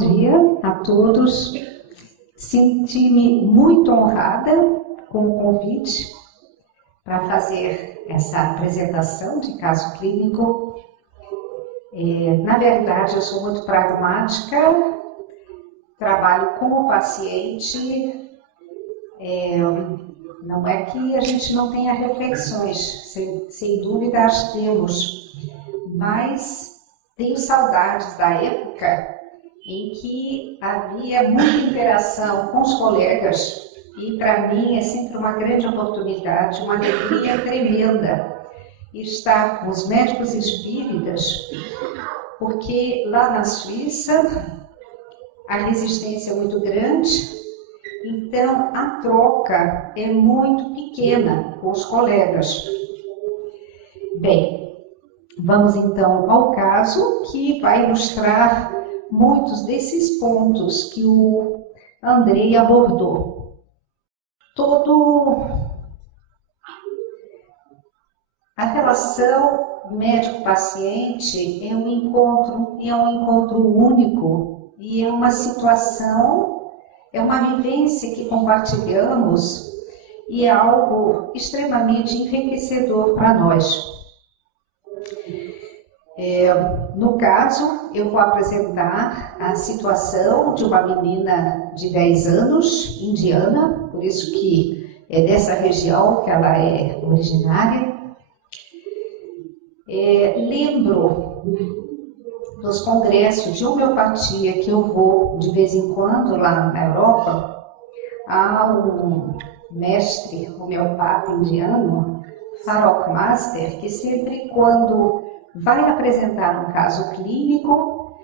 dia a todos. Senti-me muito honrada com o convite para fazer essa apresentação de caso clínico. Na verdade, eu sou muito pragmática, trabalho com o paciente. Não é que a gente não tenha reflexões, sem dúvida as temos, mas tenho saudades da época em que havia muita interação com os colegas e para mim é sempre uma grande oportunidade, uma alegria tremenda estar com os médicos espíritas, porque lá na Suíça a resistência é muito grande, então a troca é muito pequena com os colegas. Bem, vamos então ao caso que vai ilustrar muitos desses pontos que o Andrei abordou. A relação médico-paciente é um encontro único e é uma situação, é uma vivência que compartilhamos e é algo extremamente enriquecedor para nós. No caso, eu vou apresentar a situação de uma menina de 10 anos, indiana, por isso que é dessa região que ela é originária. Lembro dos congressos de homeopatia que eu vou de vez em quando lá na Europa, há um mestre homeopata indiano, Farok Master, que sempre quando vai apresentar um caso clínico,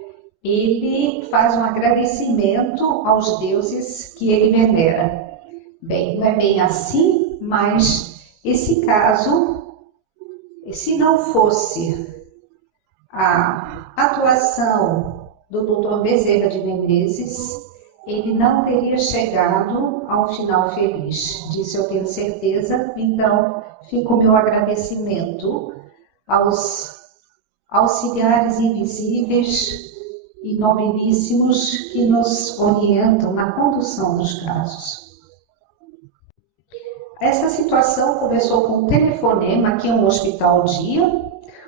ele faz um agradecimento aos deuses que ele venera. Bem, não é bem assim, mas esse caso, se não fosse a atuação do Dr. Bezerra de Menezes, ele não teria chegado ao final feliz. Disso eu tenho certeza, então fica o meu agradecimento aos auxiliares invisíveis e nobilíssimos que nos orientam na condução dos casos. Essa situação começou com um telefonema aqui em um hospital dia,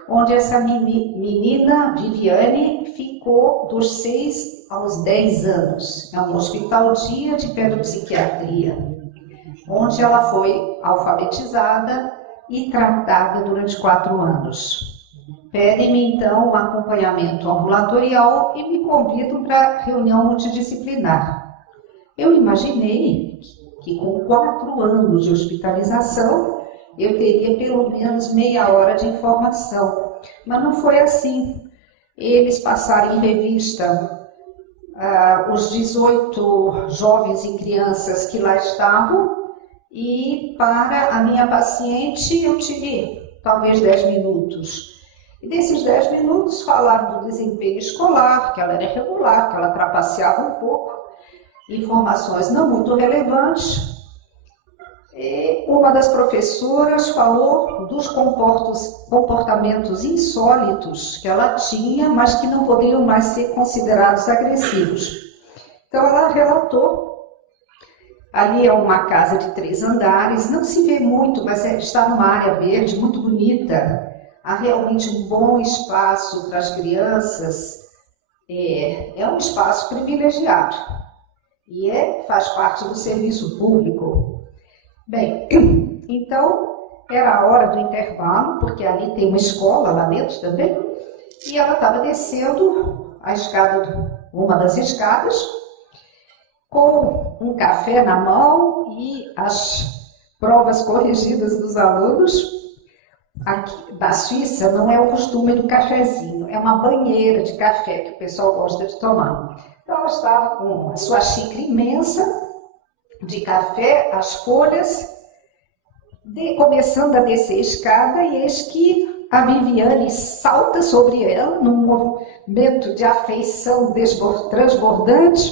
onde essa menina, Viviane, ficou dos 6 aos 10 anos. É um hospital dia de pedopsiquiatria, onde ela foi alfabetizada e tratada durante 4 anos. Pedem-me então um acompanhamento ambulatorial e me convidam para reunião multidisciplinar. Eu imaginei que com 4 anos de hospitalização eu teria pelo menos meia hora de informação, mas não foi assim. Eles passaram em revista os 18 jovens e crianças que lá estavam e para a minha paciente eu tive talvez 10 minutos. E desses 10 minutos falaram do desempenho escolar, que ela era irregular, que ela trapaceava um pouco, informações não muito relevantes. E uma das professoras falou dos comportamentos insólitos que ela tinha, mas que não poderiam mais ser considerados agressivos. Então ela relatou, ali é uma casa de 3 andares, não se vê muito, mas está numa área verde muito bonita. Há realmente um bom espaço para as crianças, é um espaço privilegiado e faz parte do serviço público. Bem, então era a hora do intervalo, porque ali tem uma escola lá dentro também, e ela estava descendo a escada, uma das escadas, com um café na mão e as provas corrigidas dos alunos. Aqui da Suíça não é o costume do cafezinho, é uma banheira de café que o pessoal gosta de tomar. Então ela estava com a sua xícara imensa de café, as folhas, começando a descer a escada, e eis que a Viviane salta sobre ela num movimento de afeição transbordante,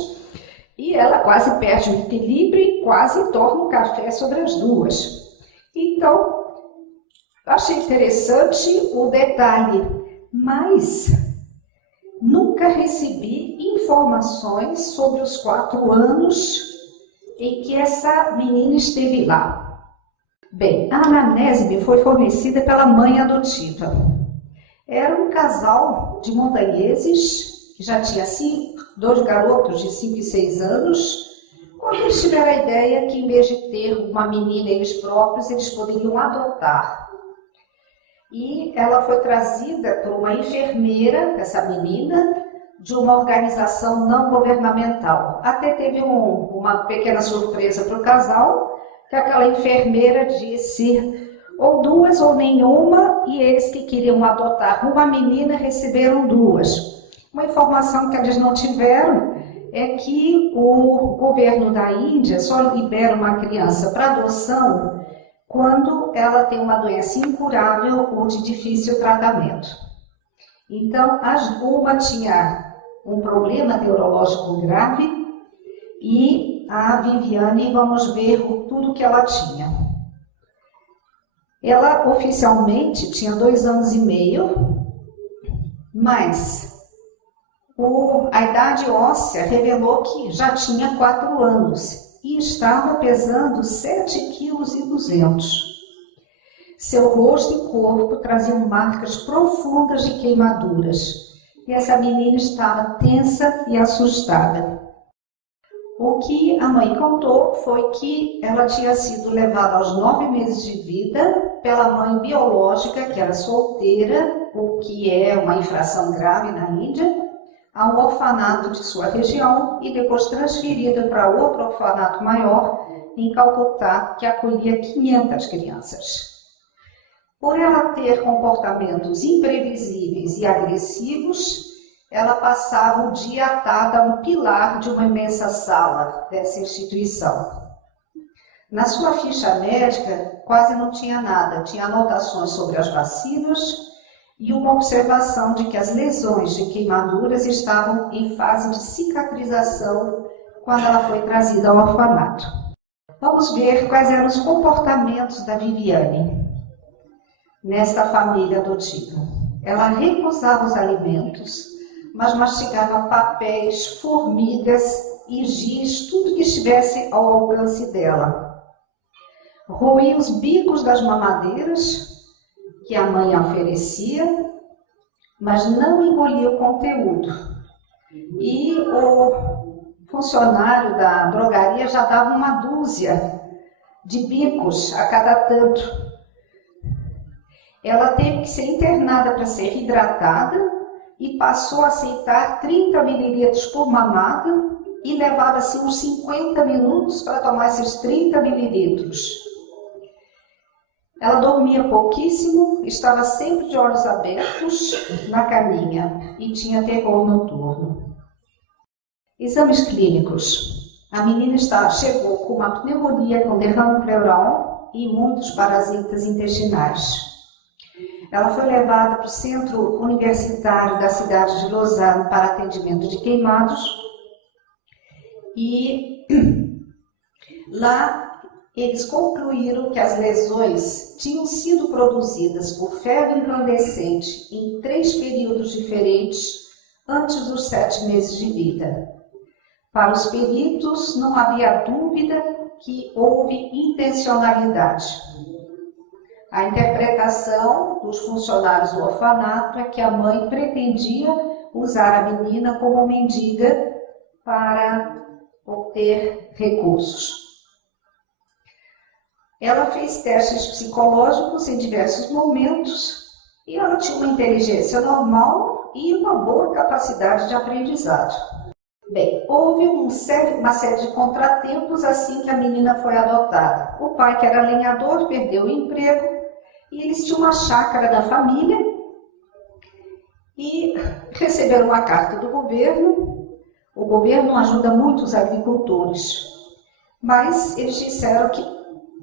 e ela quase perde o equilíbrio e quase torna o café sobre as duas. Então, achei interessante o detalhe, mas nunca recebi informações sobre os 4 anos em que essa menina esteve lá. Bem, a anamnese me foi fornecida pela mãe adotiva. Era um casal de montanheses, que já tinha 2 garotos de 5 e 6 anos, quando eles tiveram a ideia que, em vez de ter uma menina eles próprios, eles poderiam adotar. E ela foi trazida por uma enfermeira, essa menina, de uma organização não governamental. Até teve uma pequena surpresa para o casal, que aquela enfermeira disse ou 2 ou nenhuma, e eles que queriam adotar uma menina receberam 2. Uma informação que eles não tiveram é que o governo da Índia só libera uma criança para adoção quando ela tem uma doença incurável ou de difícil tratamento. Então, uma tinha um problema neurológico grave e a Viviane, vamos ver tudo que ela tinha. Ela oficialmente tinha 2 anos e meio, mas a idade óssea revelou que já tinha 4 anos e estava pesando 7,2 kg. Seu rosto e corpo traziam marcas profundas de queimaduras e essa menina estava tensa e assustada. O que a mãe contou foi que ela tinha sido levada aos 9 meses de vida pela mãe biológica, que era solteira, o que é uma infração grave na Índia, a um orfanato de sua região e depois transferida para outro orfanato maior em Calcutá, que acolhia 500 crianças. Por ela ter comportamentos imprevisíveis e agressivos, ela passava o dia atada a um pilar de uma imensa sala dessa instituição. Na sua ficha médica quase não tinha nada, tinha anotações sobre as vacinas e uma observação de que as lesões de queimaduras estavam em fase de cicatrização quando ela foi trazida ao orfanato. Vamos ver quais eram os comportamentos da Viviane nesta família adotiva. Ela recusava os alimentos, mas mastigava papéis, formigas e giz, tudo que estivesse ao alcance dela. Roía os bicos das mamadeiras que a mãe oferecia, mas não engolia o conteúdo. E o funcionário da drogaria já dava uma dúzia de bicos a cada tanto. Ela teve que ser internada para ser hidratada e passou a aceitar 30 ml por mamada e levava-se uns 50 minutos para tomar esses 30 ml. Ela dormia pouquíssimo, estava sempre de olhos abertos na caminha e tinha terror noturno. Exames clínicos. A menina chegou com uma pneumonia com derrame pleural e muitos parasitas intestinais. Ela foi levada para o centro universitário da cidade de Lausanne para atendimento de queimados e lá eles concluíram que as lesões tinham sido produzidas por febre incandescente em 3 períodos diferentes antes dos 7 meses de vida. Para os peritos, não havia dúvida que houve intencionalidade. A interpretação dos funcionários do orfanato é que a mãe pretendia usar a menina como mendiga para obter recursos. Ela fez testes psicológicos em diversos momentos e ela tinha uma inteligência normal e uma boa capacidade de aprendizado. Bem, houve uma série de contratempos assim que a menina foi adotada. O pai, que era lenhador, perdeu o emprego e eles tinham uma chácara da família e receberam uma carta do governo. O governo ajuda muito os agricultores, mas eles disseram que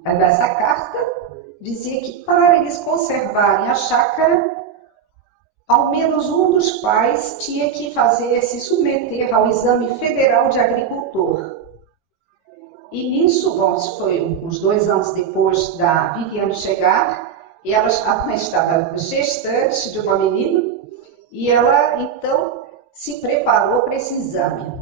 nessa carta dizia que para eles conservarem a chácara, ao menos um dos pais tinha que se submeter ao exame federal de agricultor. E nisso, foi uns 2 anos depois da Viviane chegar, e a mãe estava gestante de uma menina, e ela então se preparou para esse exame.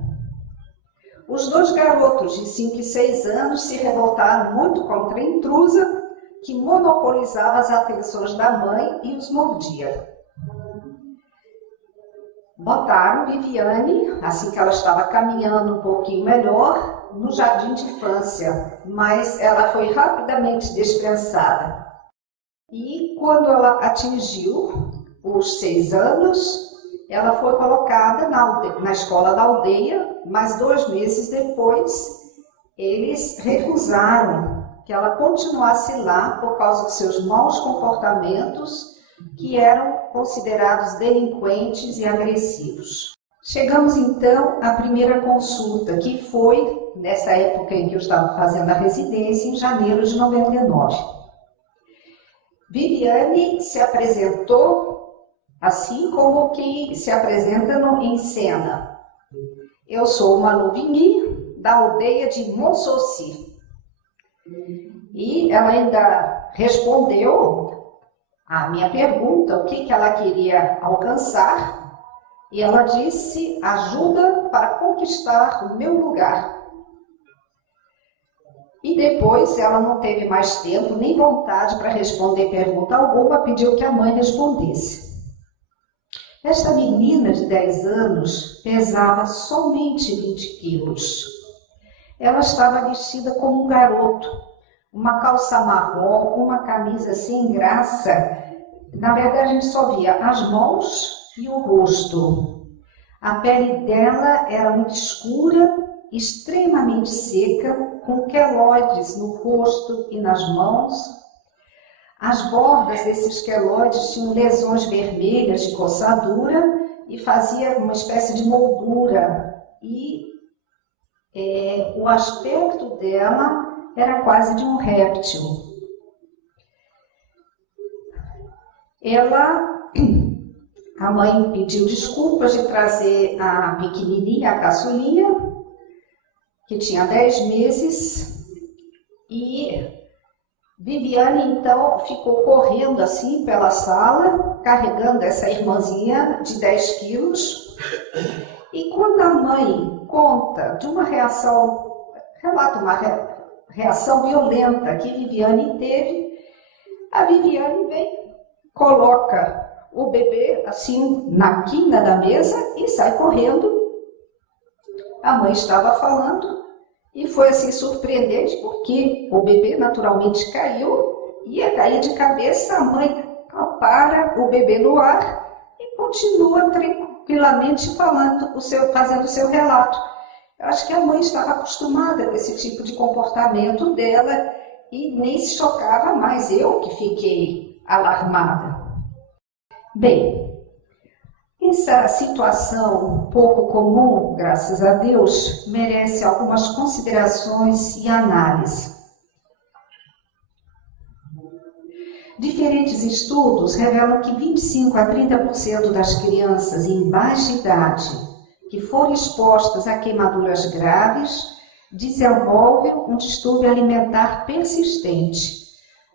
Os dois garotos de 5 e 6 anos se revoltaram muito contra a intrusa, que monopolizava as atenções da mãe e os mordia. Botaram Viviane, assim que ela estava caminhando um pouquinho melhor, no jardim de infância, mas ela foi rapidamente dispensada. E quando ela atingiu os 6 anos, ela foi colocada na escola da aldeia, mas 2 meses depois, eles recusaram que ela continuasse lá por causa dos seus maus comportamentos, que eram considerados delinquentes e agressivos. Chegamos então à primeira consulta, que foi nessa época em que eu estava fazendo a residência, em janeiro de 99. Viviane se apresentou assim como quem se apresenta em cena. Eu sou uma Luvini, da aldeia de Monsoci. E ela ainda respondeu a minha pergunta, o que ela queria alcançar, e ela disse: ajuda para conquistar o meu lugar. E depois ela não teve mais tempo nem vontade para responder pergunta alguma, pediu que a mãe respondesse. Esta menina de 10 anos pesava somente 20 quilos. Ela estava vestida como um garoto, uma calça marrom, uma camisa sem graça. Na verdade, a gente só via as mãos e o rosto. A pele dela era muito escura, extremamente seca, com queloides no rosto e nas mãos. As bordas desses queloides tinham lesões vermelhas de coçadura e fazia uma espécie de moldura. E o aspecto dela era quase de um réptil. A mãe pediu desculpas de trazer a pequenininha, a caçulinha, que tinha 10 meses, e Viviane, então, ficou correndo assim pela sala, carregando essa irmãzinha de 10 quilos. E quando a mãe conta de uma relata uma reação violenta que Viviane teve, a Viviane vem, coloca o bebê assim na quina da mesa e sai correndo. A mãe estava falando. E foi assim surpreendente, porque o bebê naturalmente caiu, ia cair de cabeça, a mãe para o bebê no ar e continua tranquilamente fazendo o seu relato. Eu acho que a mãe estava acostumada com esse tipo de comportamento dela e nem se chocava mais, eu que fiquei alarmada. Bem, essa situação pouco comum, graças a Deus, merece algumas considerações e análise. Diferentes estudos revelam que 25 a 30% das crianças em baixa idade que forem expostas a queimaduras graves desenvolvem um distúrbio alimentar persistente,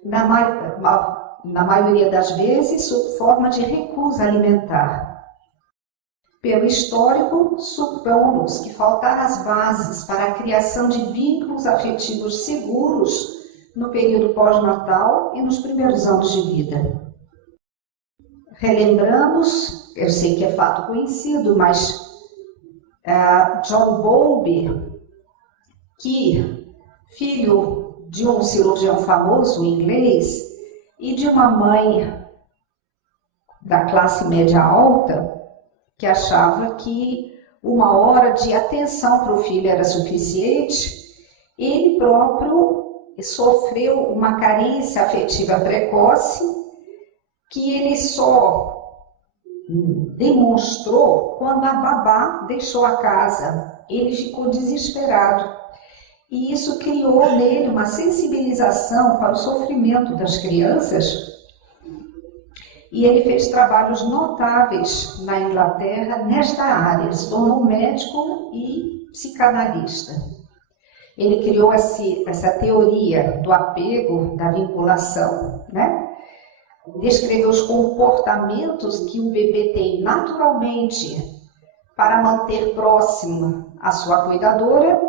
na maioria das vezes sob forma de recusa alimentar. Pelo histórico, supomos que faltaram as bases para a criação de vínculos afetivos seguros no período pós-natal e nos primeiros anos de vida. Relembramos, eu sei que é fato conhecido, mas John Bowlby, que filho de um cirurgião famoso inglês e de uma mãe da classe média alta, que achava que 1 hora de atenção para o filho era suficiente, ele próprio sofreu uma carência afetiva precoce que ele só demonstrou quando a babá deixou a casa. Ele ficou desesperado e isso criou nele uma sensibilização para o sofrimento das crianças. E ele fez trabalhos notáveis na Inglaterra nesta área. Ele se tornou médico e psicanalista. Ele criou essa teoria do apego, da vinculação, né? Descreveu os comportamentos que o bebê tem naturalmente para manter próxima a sua cuidadora,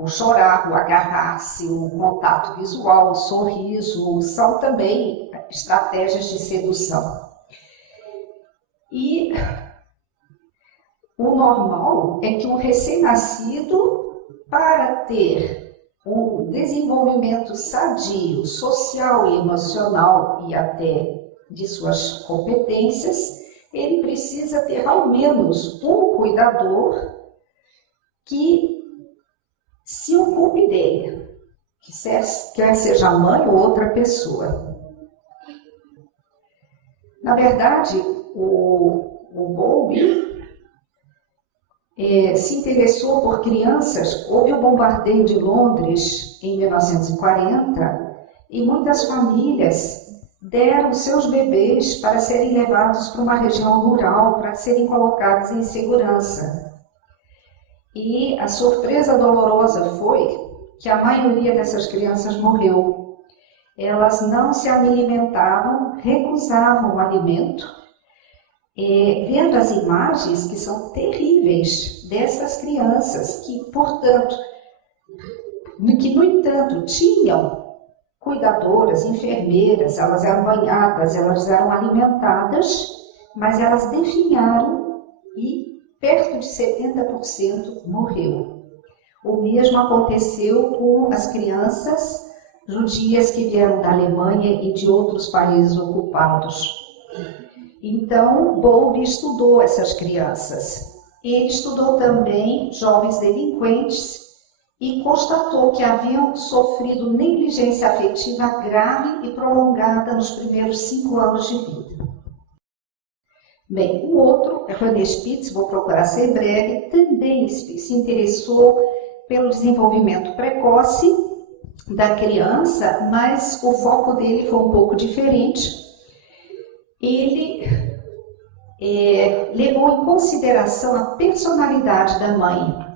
o chorar, o agarrar-se, o contato visual, o sorriso, são também estratégias de sedução. E o normal é que o recém-nascido, para ter um desenvolvimento sadio, social e emocional e até de suas competências, ele precisa ter ao menos um cuidador que se ocupe dele, quer seja mãe ou outra pessoa. Na verdade, o Bowlby se interessou por crianças. Houve o bombardeio de Londres em 1940 e muitas famílias deram seus bebês para serem levados para uma região rural, para serem colocados em segurança. E a surpresa dolorosa foi que a maioria dessas crianças morreu. Elas não se alimentavam, recusavam o alimento. Vendo as imagens que são terríveis dessas crianças que, portanto, que no entanto tinham cuidadoras, enfermeiras, elas eram banhadas, elas eram alimentadas, mas elas definharam e perto de 70% morreu. O mesmo aconteceu com as crianças judias que vieram da Alemanha e de outros países ocupados. Então, Bowlby estudou essas crianças. Ele estudou também jovens delinquentes e constatou que haviam sofrido negligência afetiva grave e prolongada nos primeiros 5 anos de vida. Bem, o outro, René Spitz, vou procurar ser breve, também se interessou pelo desenvolvimento precoce da criança, mas o foco dele foi um pouco diferente. Ele levou em consideração a personalidade da mãe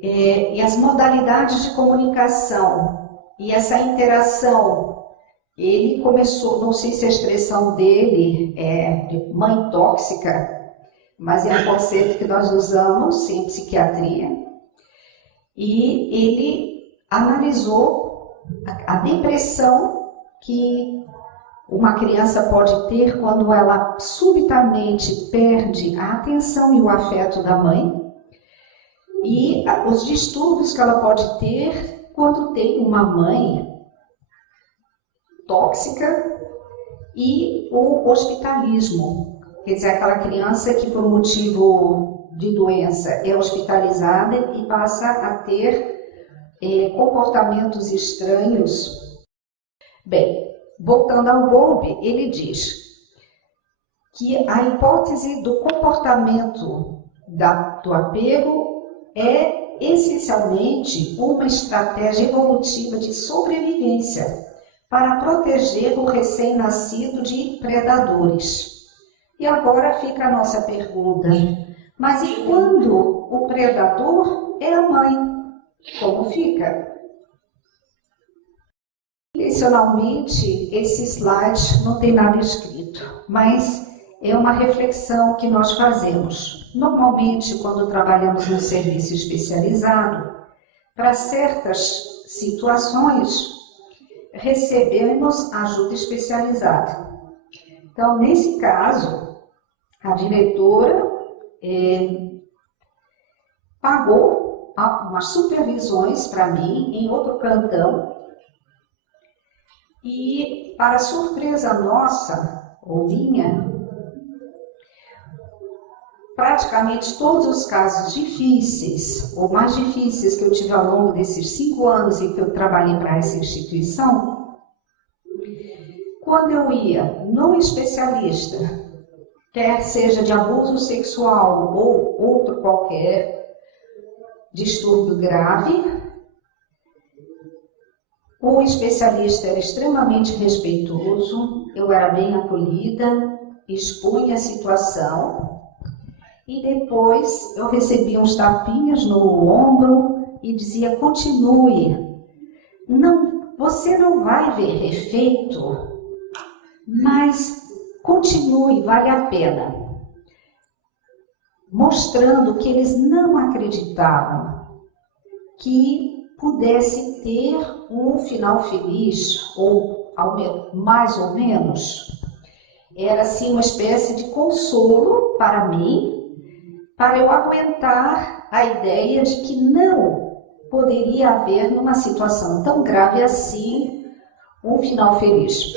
e as modalidades de comunicação e essa interação. Ele começou, não sei se a expressão dele é de mãe tóxica, mas é um conceito que nós usamos em psiquiatria, e ele analisou a depressão que uma criança pode ter quando ela subitamente perde a atenção e o afeto da mãe, e os distúrbios que ela pode ter quando tem uma mãe tóxica, e o hospitalismo, quer dizer, aquela criança que por motivo de doença é hospitalizada e passa a ter comportamentos estranhos. Bem, voltando ao Bowlby, ele diz que a hipótese do comportamento do apego é essencialmente uma estratégia evolutiva de sobrevivência para proteger o recém-nascido de predadores. E agora fica a nossa pergunta: mas e quando o predador é a mãe? Como fica? Intencionalmente, esse slide não tem nada escrito, mas é uma reflexão que nós fazemos. Normalmente, quando trabalhamos no serviço especializado, para certas situações, recebemos ajuda especializada. Então, nesse caso, a diretora pagou umas supervisões para mim em outro plantão, e, para surpresa nossa, ou minha, praticamente todos os casos difíceis, ou mais difíceis que eu tive ao longo desses 5 anos em que eu trabalhei para essa instituição, quando eu ia no especialista, quer seja de abuso sexual ou outro qualquer distúrbio grave, o especialista era extremamente respeitoso, eu era bem acolhida, expunha a situação, e depois eu recebia uns tapinhas no ombro e dizia: continue, você não vai ver efeito, mas continue, vale a pena. mostrando que eles não acreditavam que pudesse ter um final feliz, ou mais ou menos. Era assim uma espécie de consolo para mim, para eu aguentar a ideia de que não poderia haver, numa situação tão grave assim, um final feliz.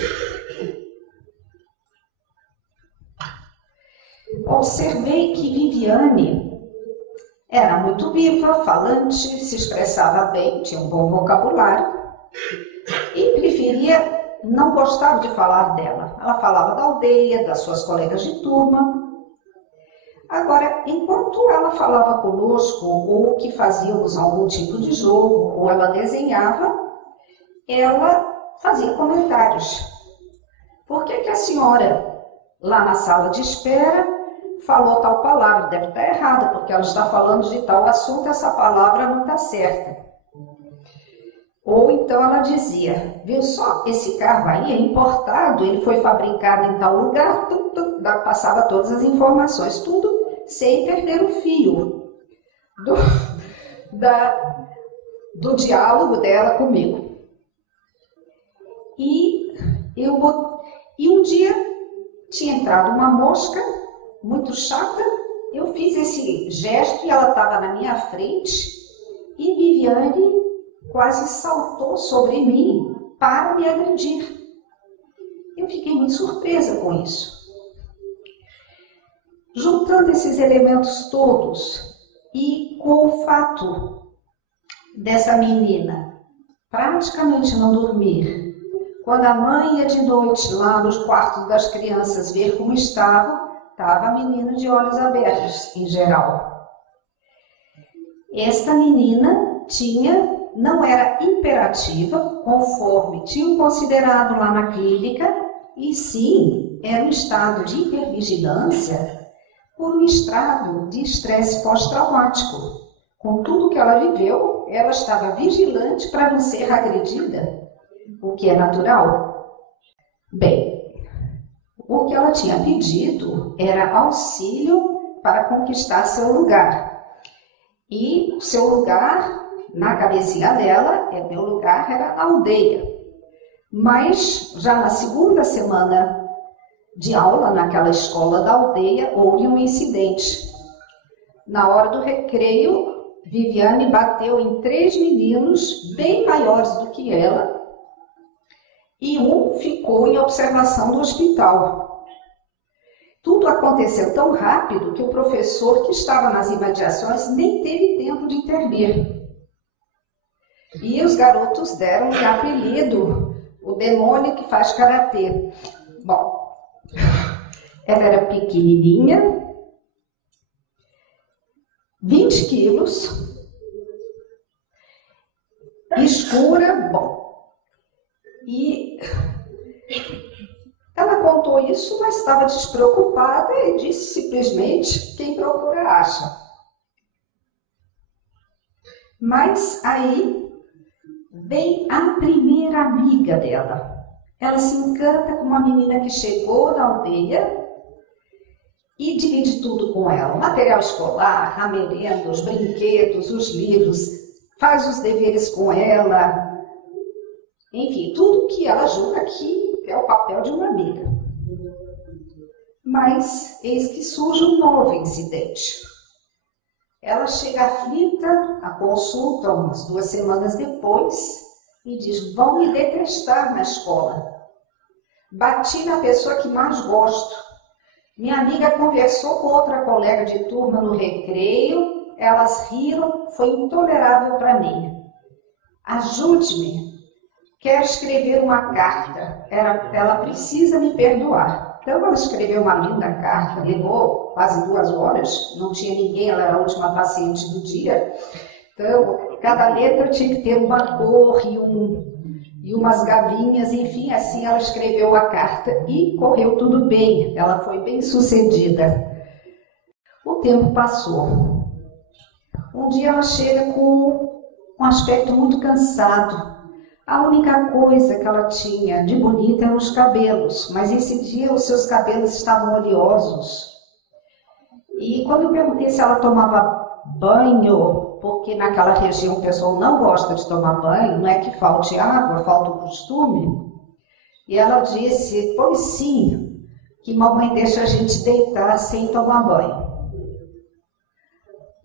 Observei que Viviane era muito viva, falante, se expressava bem, tinha um bom vocabulário e preferia, não gostava de falar dela. Ela falava da aldeia, das suas colegas de turma. Agora, enquanto ela falava conosco, ou que fazíamos algum tipo de jogo, ou ela desenhava, ela fazia comentários. Por que a senhora, lá na sala de espera, falou tal palavra? Deve estar errada, porque ela está falando de tal assunto, essa palavra não está certa. Ou então ela dizia, viu só, esse carro aí é importado, ele foi fabricado em tal lugar, passava todas as informações, tudo sem perder o fio do diálogo dela comigo. E um dia tinha entrado uma mosca muito chata, eu fiz esse gesto e ela estava na minha frente e Viviane quase saltou sobre mim para me agredir. Eu fiquei muito surpresa com isso. Juntando esses elementos todos e com o fato dessa menina praticamente não dormir, quando a mãe ia de noite lá nos quartos das crianças ver como estava a menina de olhos abertos, em geral. Esta menina não era imperativa, conforme tinham considerado lá na clínica, e sim, era um estado de hipervigilância por um estado de estresse pós-traumático. Com tudo que ela viveu, ela estava vigilante para não ser agredida, o que é natural. Bem, o que ela tinha pedido era auxílio para conquistar seu lugar. E o seu lugar, na cabecinha dela, meu lugar era a aldeia. Mas, já na segunda semana de aula, naquela escola da aldeia, houve um incidente. Na hora do recreio, Viviane bateu em 3 meninos bem maiores do que ela, e um ficou em observação no hospital. Tudo aconteceu tão rápido que o professor que estava nas imediações nem teve tempo de intervir. E os garotos deram de apelido o demônio que faz karatê. Bom, ela era pequenininha, 20 quilos, escura, bom. E ela contou isso, mas estava despreocupada e disse simplesmente, quem procura acha. Mas aí vem a primeira amiga dela. Ela se encanta com uma menina que chegou na aldeia e divide tudo com ela. O material escolar, a merenda, os brinquedos, os livros, faz os deveres com ela. Enfim, tudo que ela julga que é o papel de uma amiga. Mas eis que surge um novo incidente. Ela chega aflita à consulta umas 2 semanas depois e diz, vão me detestar na escola. Bati na pessoa que mais gosto. Minha amiga conversou com outra colega de turma no recreio, elas riram, foi intolerável para mim. Ajude-me. Quero escrever uma carta, ela precisa me perdoar. Então ela escreveu uma linda carta, levou quase 2 horas, não tinha ninguém, ela era a última paciente do dia. Então, cada letra tinha que ter uma cor e umas gavinhas, enfim, assim ela escreveu a carta e correu tudo bem, ela foi bem sucedida. O tempo passou. Um dia ela chega com um aspecto muito cansado. A única coisa que ela tinha de bonita eram os cabelos, mas esse dia os seus cabelos estavam oleosos. E quando eu perguntei se ela tomava banho, porque naquela região o pessoal não gosta de tomar banho, não é que falte água, falta o costume. E ela disse, pois sim, que mamãe deixa a gente deitar sem tomar banho.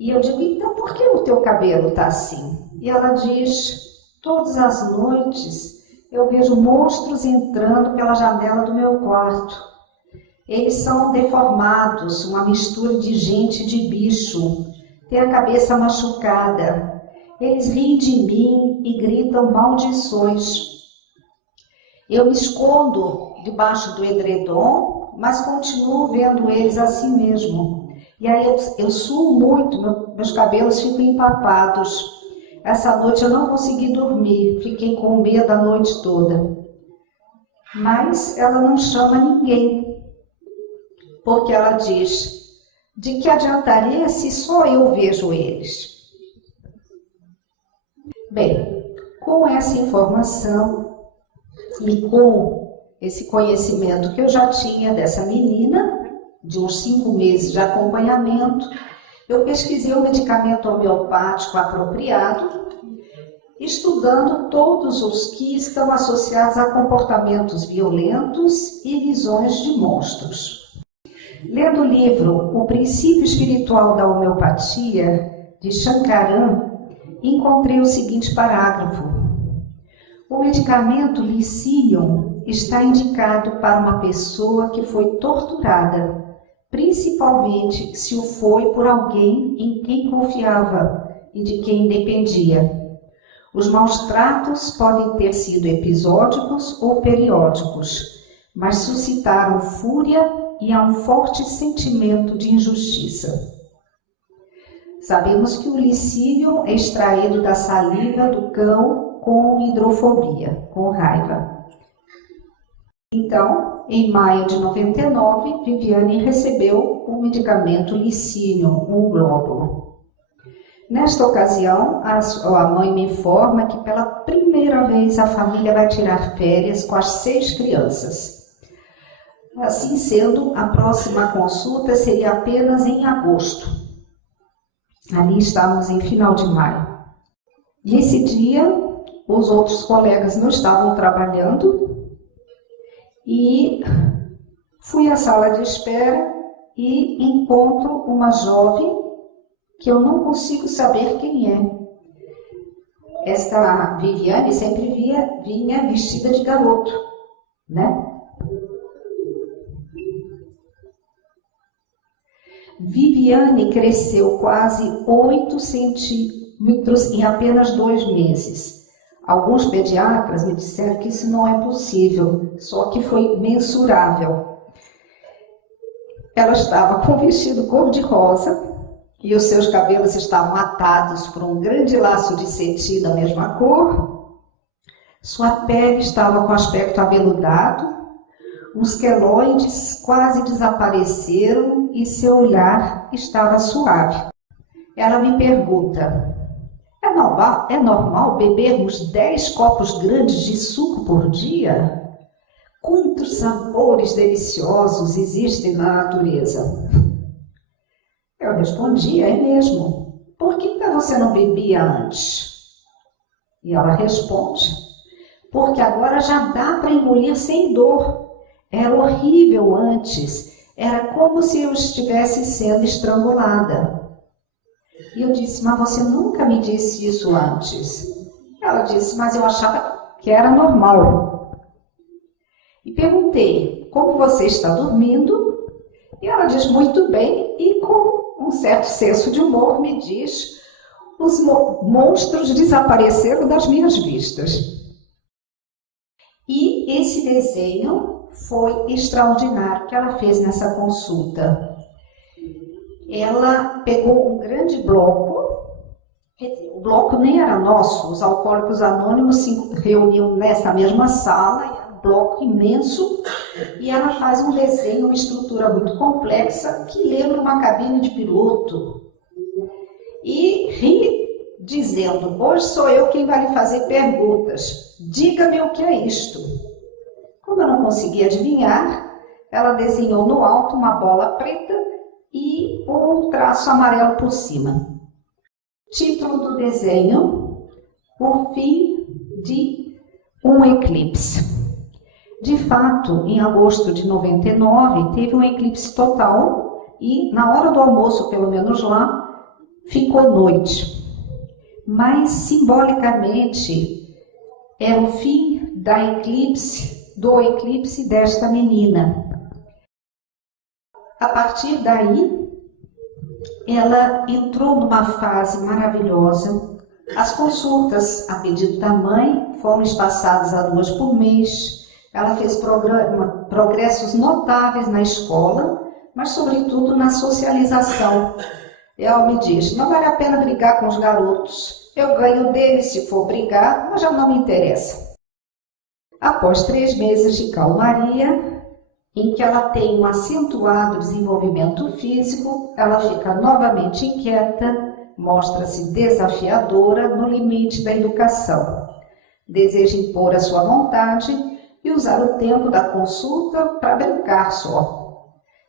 E eu digo, então por que o teu cabelo está assim? E ela diz, todas as noites eu vejo monstros entrando pela janela do meu quarto. Eles são deformados, uma mistura de gente e de bicho. Tem a cabeça machucada. Eles riem de mim e gritam maldições. Eu me escondo debaixo do edredom, mas continuo vendo eles assim mesmo. E aí eu suo muito, meus cabelos ficam empapados. Essa noite eu não consegui dormir, fiquei com medo a noite toda. Mas ela não chama ninguém, porque ela diz, de que adiantaria se só eu vejo eles? Bem, com essa informação e com esse conhecimento que eu já tinha dessa menina, de uns 5 meses de acompanhamento, eu pesquisei um medicamento homeopático apropriado, estudando todos os que estão associados a comportamentos violentos e visões de monstros. Lendo o livro O Princípio Espiritual da Homeopatia, de Shankaran, encontrei o seguinte parágrafo. O medicamento Licinium está indicado para uma pessoa que foi torturada, principalmente se o foi por alguém em quem confiava e de quem dependia. Os maus tratos podem ter sido episódicos ou periódicos, mas suscitaram fúria e há um forte sentimento de injustiça. Sabemos que o licínio é extraído da saliva do cão com hidrofobia, com raiva. Então, em maio de 99, Viviane recebeu o medicamento Licinium, um glóbulo. Nesta ocasião, a mãe me informa que pela primeira vez a família vai tirar férias com as 6 crianças. Assim sendo, a próxima consulta seria apenas em agosto. Ali estávamos em final de maio. Nesse dia, os outros colegas não estavam trabalhando e fui à sala de espera e encontro uma jovem que eu não consigo saber quem é. Esta Viviane sempre vinha vestida de garoto, né? Viviane cresceu quase 8 centímetros em apenas 2 meses. Alguns pediatras me disseram que isso não é possível, só que foi mensurável. Ela estava com um vestido cor-de-rosa e os seus cabelos estavam atados por um grande laço de cetim da mesma cor. Sua pele estava com aspecto aveludado, os queloides quase desapareceram e seu olhar estava suave. Ela me pergunta, é normal bebermos 10 copos grandes de suco por dia? Quantos sabores deliciosos existem na natureza? Eu respondi, é mesmo. Por que você não bebia antes? E ela responde, porque agora já dá para engolir sem dor. Era horrível antes, era como se eu estivesse sendo estrangulada. E eu disse, mas você nunca me disse isso antes. Ela disse, mas eu achava que era normal. E perguntei, como você está dormindo? E ela diz, muito bem, e com um certo senso de humor me diz, os monstros desapareceram das minhas vistas. E esse desenho foi extraordinário que ela fez nessa consulta. Ela pegou um grande bloco, quer dizer, o bloco nem era nosso, os alcoólicos anônimos se reuniam nessa mesma sala, era um bloco imenso, e ela faz um desenho, uma estrutura muito complexa, que lembra uma cabine de piloto. E ri, dizendo, hoje sou eu quem vai lhe fazer perguntas, diga-me o que é isto. Como eu não conseguia adivinhar, ela desenhou no alto uma bola preta e e o traço amarelo por cima. Título do desenho: O fim de um eclipse. De fato, em agosto de 99, teve um eclipse total e, na hora do almoço, pelo menos lá, ficou noite. Mas, simbolicamente, é o fim do eclipse desta menina. A partir daí, ela entrou numa fase maravilhosa. As consultas, a pedido da mãe, foram espaçadas a 2 por mês. Ela fez progressos notáveis na escola, mas sobretudo na socialização. Ela me diz: não vale a pena brigar com os garotos. Eu ganho deles se for brigar, mas já não me interessa. Após 3 meses de calmaria, em que ela tem um acentuado desenvolvimento físico, ela fica novamente inquieta, mostra-se desafiadora no limite da educação. Deseja impor a sua vontade e usar o tempo da consulta para brincar só.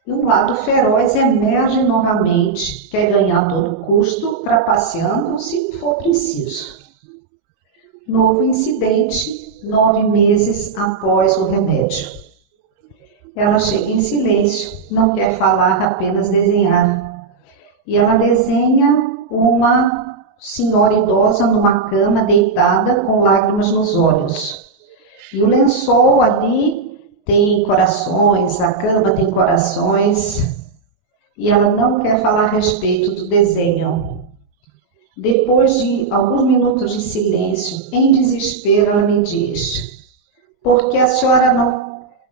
E um lado feroz emerge novamente, quer ganhar a todo custo, trapaceando se for preciso. Novo incidente, 9 meses após o remédio. Ela chega em silêncio, não quer falar, apenas desenhar. E ela desenha uma senhora idosa numa cama, deitada, com lágrimas nos olhos. E o lençol ali tem corações, a cama tem corações, e ela não quer falar a respeito do desenho. Depois de alguns minutos de silêncio, em desespero, ela me diz: por que a senhora não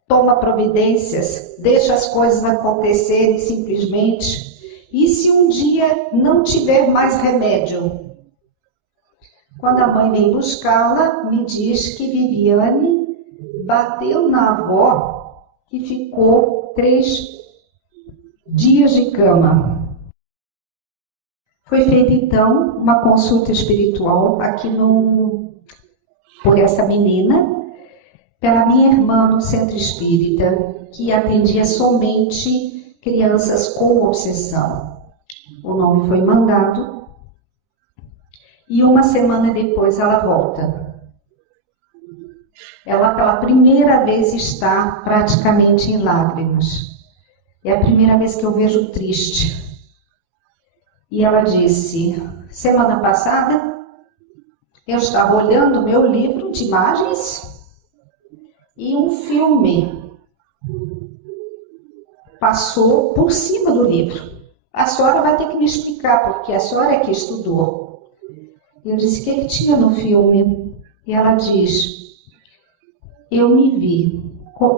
toma providências, deixa as coisas acontecerem simplesmente? E se um dia não tiver mais remédio? Quando a mãe vem buscá-la, me diz que Viviane bateu na avó, que ficou 3 dias de cama. Foi feita então uma consulta espiritual aqui por essa menina, pela minha irmã no centro espírita, que atendia somente crianças com obsessão. O nome foi mandado. E 1 semana depois ela volta. Ela pela primeira vez está praticamente em lágrimas. É a primeira vez que eu vejo triste. E ela disse: semana passada eu estava olhando meu livro de imagens e um filme passou por cima do livro. A senhora vai ter que me explicar, porque a senhora é que estudou. Eu disse: o que tinha no filme? E ela diz: eu me vi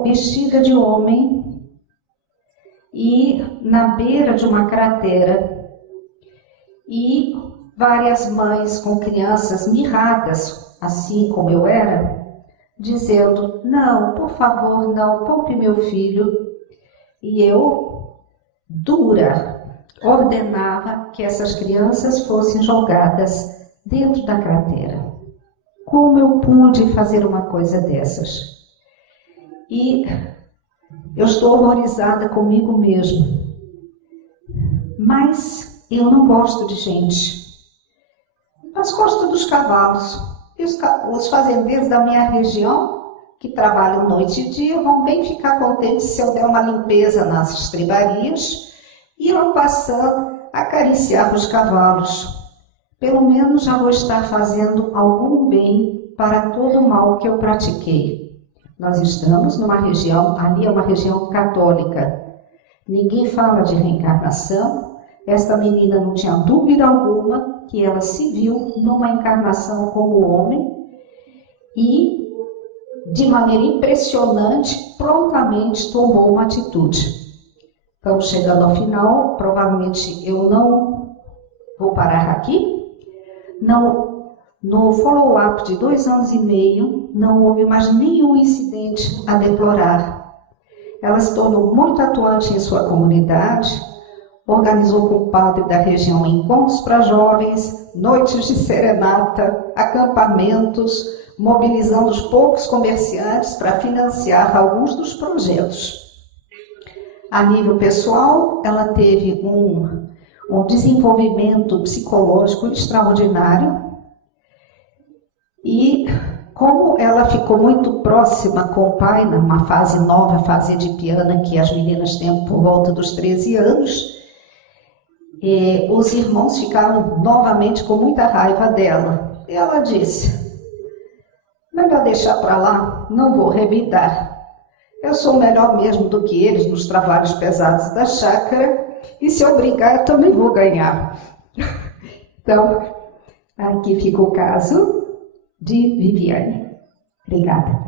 vestida de homem e na beira de uma cratera, e várias mães com crianças mirradas, assim como eu era, dizendo: não, por favor, não, poupe meu filho. E eu, dura, ordenava que essas crianças fossem jogadas dentro da cratera. Como eu pude fazer uma coisa dessas? E eu estou horrorizada comigo mesmo. Mas eu não gosto de gente. Mas gosto dos cavalos. E os fazendeiros da minha região, que trabalham noite e dia, vão bem ficar contentes se eu der uma limpeza nas estribarias e eu passando a acariciar os cavalos. Pelo menos já vou estar fazendo algum bem para todo o mal que eu pratiquei. Nós estamos numa região, ali é uma região católica. Ninguém fala de reencarnação. Esta menina não tinha dúvida alguma que ela se viu numa encarnação como homem e, de maneira impressionante, prontamente tomou uma atitude. Estamos chegando ao final, provavelmente eu não vou parar aqui. Não, no follow-up de 2 anos e meio, não houve mais nenhum incidente a deplorar. Ela se tornou muito atuante em sua comunidade, organizou com o padre da região encontros para jovens, noites de serenata, acampamentos, mobilizando os poucos comerciantes para financiar alguns dos projetos. A nível pessoal, ela teve um desenvolvimento psicológico extraordinário e como ela ficou muito próxima com o pai, numa fase nova, fase de piano, que as meninas têm por volta dos 13 anos, os irmãos ficaram novamente com muita raiva dela. E ela disse, melhor deixar para lá, não vou revidar. Eu sou melhor mesmo do que eles nos trabalhos pesados da chácara, e se eu brigar, eu também vou ganhar. Então, aqui fica o caso de Viviane. Obrigada.